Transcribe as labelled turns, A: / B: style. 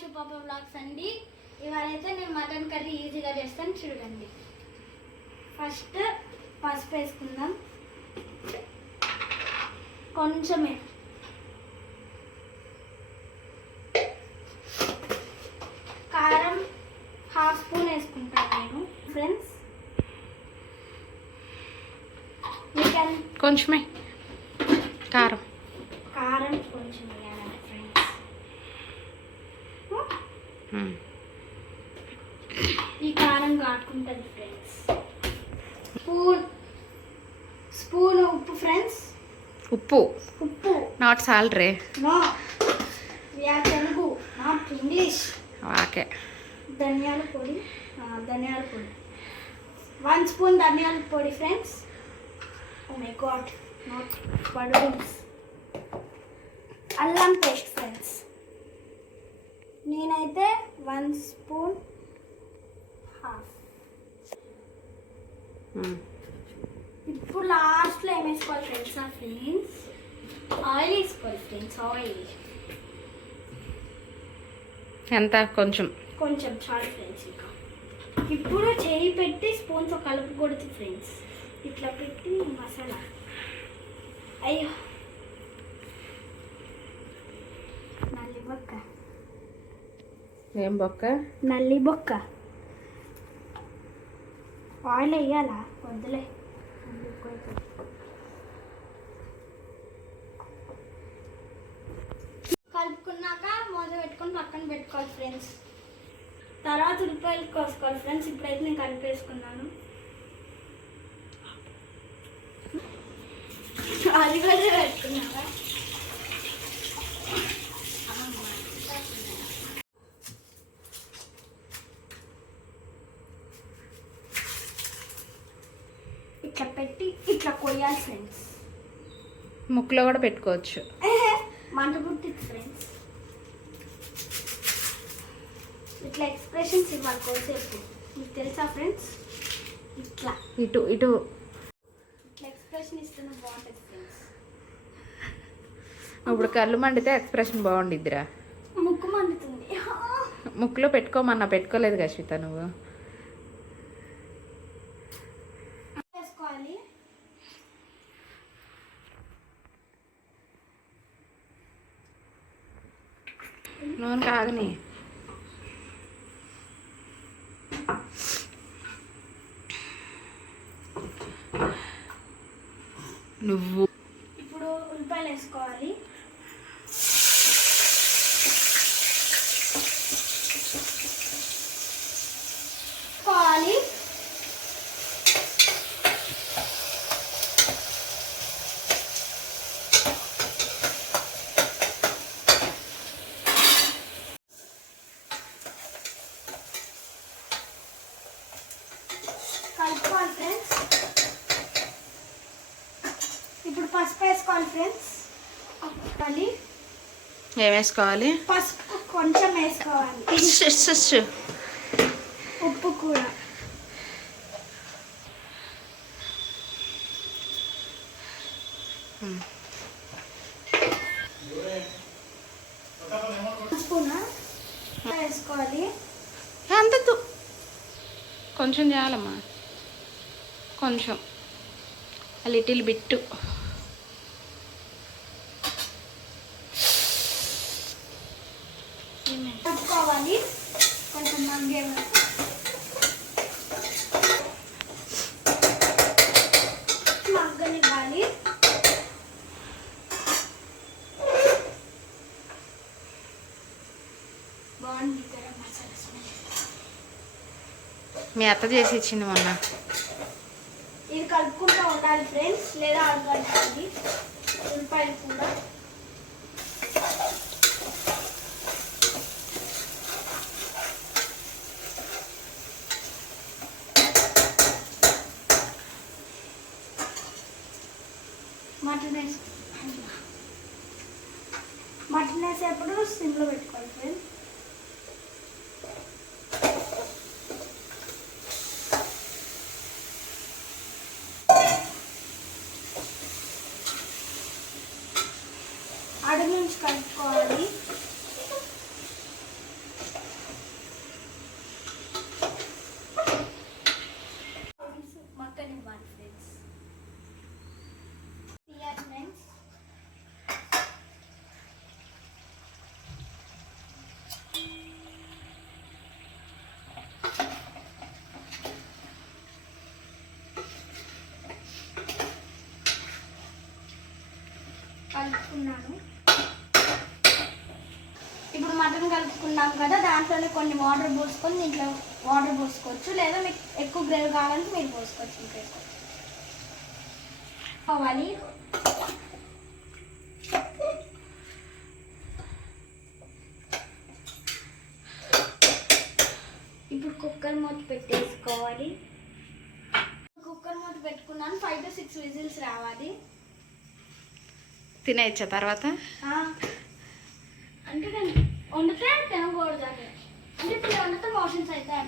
A: ఆశు పాప బ్లాగ్స్ అండి. ఇవాళైతే నేను మటన్ కర్రీ ఈజీగా చేస్తాను చూడండి. ఫస్ట్ పసుపు వేసుకుందాం. కొంచెమే. కారం హాఫ్ స్పూన్ వేసుకుంటాను నేను ఫ్రెండ్స్.
B: కొంచెమే. కారం.
A: కారం కొంచెం వేయాలి ఫ్రెండ్స్
B: మ్మ్.
A: ఈ కారం కాటుకుంటుంది ఫ్రెండ్స్ స్పూన్. స్పూన్ ఉప్పు ఫ్రెండ్స్
B: ఉప్పు.
A: ఉప్పు.
B: Not salary
A: no or Telugu not English
B: okay
A: ధనియాల పొడి. ఆ, ధనియాల పొడి. వన్ స్పూన్ ధనియాల పొడి friends oh my god not బడూన్స్ అల్లం పేస్ట్ ఫ్రెండ్స్ నేనైతే వన్ స్పూన్ హాఫ్.
B: మ్మ్.
A: ఇప్పుడు లాస్ట్లో ఏం వేసుకోవాలి ఫ్రెండ్స్ ఆ ఫ్రెండ్స్? ఆయిల్ వేసుకోవాలి ఫ్రెండ్స్ ఆయిల్.
B: ఎంత? కొంచెం.
A: కొంచెం చాలు ఫ్రెండ్స్ ఇంకా. ఇప్పుడు చేయి పెట్టి స్పూన్తో కలుపుకూడదు ఫ్రెండ్స్. ఇట్లా పెట్టి మసాలా. అయ్యో. నల్లి బొక్క
B: ఏం బొక్క?
A: నల్లి బొక్క. ఆయిల్ వేయాలా? వద్దులే. కలుపుకున్నాక మూత పెట్టుకొని పక్కన పెట్టుకోవాలి ఫ్రెండ్స్ తర్వాత ఉల్లిపాయలు కోసుకోవాలి ఫ్రెండ్స్ ఇప్పుడైతే నేను కలిపేసుకున్నాను. అది కూడా పెట్టుకున్నాను ఇట్లా కొయ్యాలి ఫ్రెండ్స్
B: ముక్కులో కూడా పెట్టుకోవచ్చు.
A: మంట పుట్టింది ఫ్రెండ్స్ ఇట్లా ఎక్స్ప్రెషన్స్ ఇవ్వాలి కోసేపు మీకు తెలుసా ఫ్రెండ్స్ ఇట్లా.
B: ఇటు ఇటు.
A: ఇట్లా ఎక్స్ప్రెషన్ ఇస్తున్న బాగుంటుంది ఫ్రెండ్స్
B: ఇప్పుడు కళ్ళు మండితే ఎక్స్ప్రెషన్ బాగుండిద్దిరా.
A: ముక్కు మండుతుంది.
B: ముక్కులో పెట్టుకోమన్నా పెట్టుకోలేదు కదా శ్వేత నువ్వు
A: వేసుకోవాలి
B: నూనె కాగని. నువ్వు
A: ఇప్పుడు ఉల్లిపాయలు వేసుకోవాలి వేసుకోవాలి ఫ్రెండ్స్ ఇప్పుడు పసుపు వేసుకోవాలి ఫ్రెండ్స్ మళ్ళీ
B: ఏం వేసుకోవాలి?
A: పసుపు కొంచెం వేసుకోవాలి. ఉప్పు కూడా. వేసుకోవాలి.
B: అంత కొంచెం చాలమ్మా కొంచెం. Little bit.
A: కలుపుకోవాలి కొంచెం మంగే మగ్గనివ్వాలి బాగుంది గరం మసాలా స్మెల్.
B: మీ అత్త చేసి ఇచ్చింది మొన్న.
A: ఇది కలుపుకుంటూ ఉండాలి ఫ్రెండ్స్ లేదా అడగాలి ఉల్లిపాయలు కూడా. మటన్ వేసు మటన్ వేసేప్పుడు సిమ్లో పెట్టుకోవాలి ఫ్రెండ్స్. కలుపుకోవాలి. మక్కని ఇవ్వాలి ఫ్రెండ్స్. ఫ్రెండ్స్ కలుపుకున్నాను. ఇప్పుడు మటన్ కలుపుకున్నాం కదా దాంట్లోనే కొన్ని వాటర్ పోసుకొని దీంట్లో వాటర్ పోసుకోవచ్చు. లేదా మీకు ఎక్కువ గ్రేవీ కావాలంటే మీరు పోసుకోవచ్చు ఇంకా ఇప్పుడు కుక్కర్ మూత పెట్టేసుకోవాలి. కుక్కర్ మూత పెట్టుకున్నాను. ఫైవ్ టు సిక్స్ విజిల్స్ రావాలి.
B: తినేయచ్చా తర్వాత?
A: అంటే నేను వండితే తినకూడదు అంటే ఇప్పుడు వండితే మోషన్స్ అవుతాయి